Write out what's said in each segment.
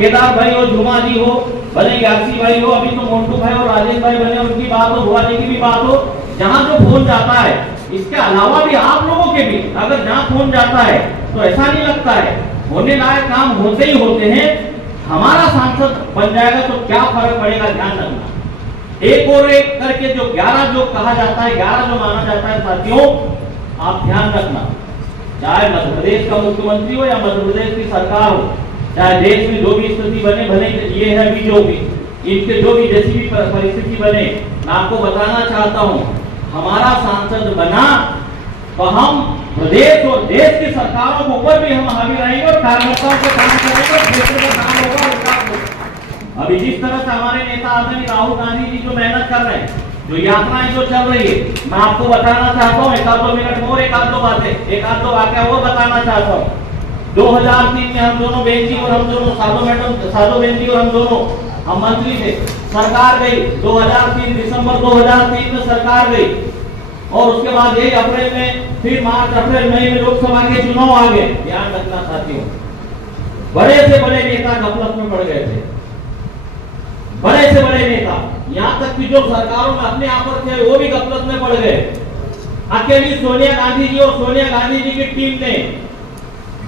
केदार भाई हो, जुमा जी हो, भले यासी भाई हो, अभी तो मोन्टू भाई और राजेश भाई बने, उनकी बात हो, भुआ जी की भी बात हो, जहां जो फोन जाता है, इसके अलावा भी आप लोगों के भी अगर जहां फोन जाता है तो ऐसा नहीं लगता है, होने लायक काम होते ही होते हैं। हमारा सांसद बन जाएगा तो क्या फर्क पड़ेगा, ध्यान रखना। एक और एक करके जो 11 जो कहा जाता है, 11 जो माना जाता है साथियों, आप ध्यान रखना, चाहे मध्य प्रदेश का मुख्यमंत्री हो या मध्य प्रदेश की सरकार हो, चाहे देश में जो भी स्थिति बने, भले ये है भी जो भी, इनके जो भी जैसी भी परिस्थिति बने, मैं आपको बताना चाहता हूं, हमारा सांसद बना तो हम प्रदेश और देश की सरकारों के ऊपर भी हम हावी रहेंगे और कार्यकर्ताओं को काम करेंगे और क्षेत्र में काम होगा और विकास होगा। अभी जिस तरह से हमारे नेता आदरणीय राहुल गांधी जी जो मेहनत कर रहे हैं, जो यात्राएं जो चल रही है, मैं आपको बताना चाहता हूँ, एक आध दो मिनट में और एक आध दो बातें, एक आध दो वाक्य और बताना चाहता हूँ। 2003 में हम दोनों बहन जी और हम दोनों साधो बहन जी और हम दोनों हम मंत्री थे, सरकार गई 2003 दिसंबर 2003 में सरकार गई, और उसके बाद यही अप्रैल में, फिर मार्च अप्रैल मई में लोकसभा के चुनाव आ गए। ध्यान रखना साथियों, बड़े से बड़े नेता गफलत में पड़ गए थे, बड़े से बड़े नेता, यहाँ तक कि जो सरकारों में अपने आप पर थे वो भी गफलत में पड़ गए। अकेली सोनिया गांधी जी और सोनिया गांधी जी की टीम ने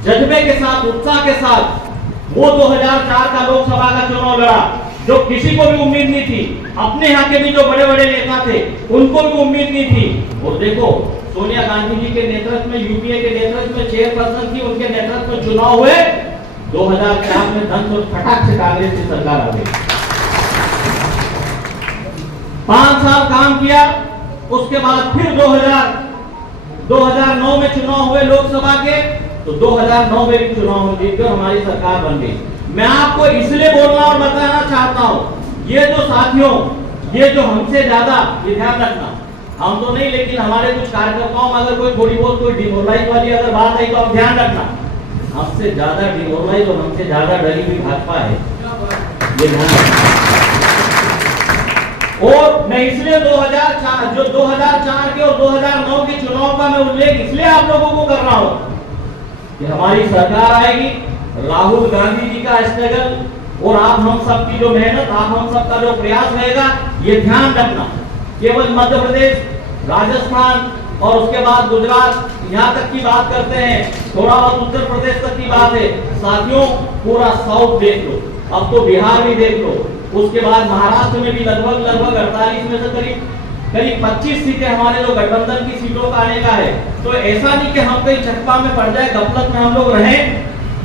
जज्बे के साथ, उत्साह के साथ वो 2004 का लोकसभा का चुनाव लड़ा, जो किसी को भी उम्मीद नहीं थी। अपने यहाँ के भी जो बड़े बड़े नेता थे उनको भी उम्मीद नहीं थी। और देखो, सोनिया गांधी जी के नेतृत्व में, यूपीए के नेतृत्व में चेयरपर्सन थी, उनके नेतृत्व में चुनाव हुए। 2004 में धन और फटाक से कांग्रेस की सरकार आ गई। 5 साल काम किया, उसके बाद फिर 2009 में चुनाव हुए लोकसभा के, तो 2009 में भी चुनाव में जीत कर हमारी सरकार बन गई। मैं आपको इसलिए बोलना और बताना चाहता हूं, ये जो साथियों, ये जो हमसे ज्यादा, ये ध्यान रखना, हम तो नहीं, लेकिन हमारे कुछ कार्यकर्ताओं में अगर कोई थोड़ी बहुत कोई डिमोरलाइज वाली अगर बात आई तो आप ध्यान रखना, हमसे ज्यादा डिमोरलाइज और हमसे ज्यादा डरी हुई भाजपा है, ये ध्यान रखना। और मैं इसलिए 2004 के और 2009 के चुनाव का मैं उल्लेख इसलिए आप लोगों को कर रहा हूं कि हमारी सरकार आएगी, राहुल गांधी जी का स्ट्रगल और आप हम सब की जो मेहनत, आप हम सब का जो प्रयास रहेगा, ये ध्यान रखना। केवल मध्य प्रदेश, राजस्थान और उसके बाद गुजरात, यहाँ तक की बात करते हैं, थोड़ा बहुत उत्तर प्रदेश तक की बात है साथियों, पूरा साउथ देख लो, अब तो बिहार भी देख लो, उसके बाद महाराष्ट्र में भी लगभग 48 में से करीब 25 सीटें हमारे जो गठबंधन की सीटों का आने का है। तो ऐसा नहीं कि हम कहीं चक्का में पड़ जाए, गफलत में हम लोग रहें,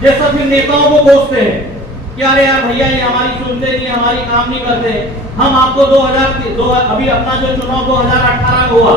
जैसा फिर नेताओं को कोसते हैं कि अरे यार भैया ये हमारी सुनते नहीं, हमारी काम नहीं करते। हम आपको 2002 अभी अपना जो चुनाव 2018 हुआ,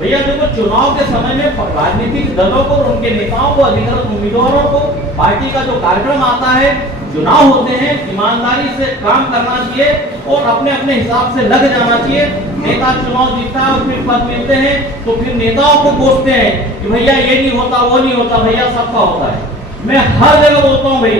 भैया देखो, चुनाव के समय में राजनीतिक दलों को, उनके नेताओं को, अधिकृत उम्मीदवारों को, पार्टी का जो कार्यक्रम आता है, चुनाव होते हैं, ईमानदारी से काम करना चाहिए और अपने अपने हिसाब से लग जाना चाहिए। नेता चुनाव जीतता है और फिर पद मिलते हैं तो फिर नेताओं को कोसते हैं कि भैया ये नहीं होता, वो नहीं होता, भैया सबका होता है। मैं हर जगह बोलता हूँ भैया,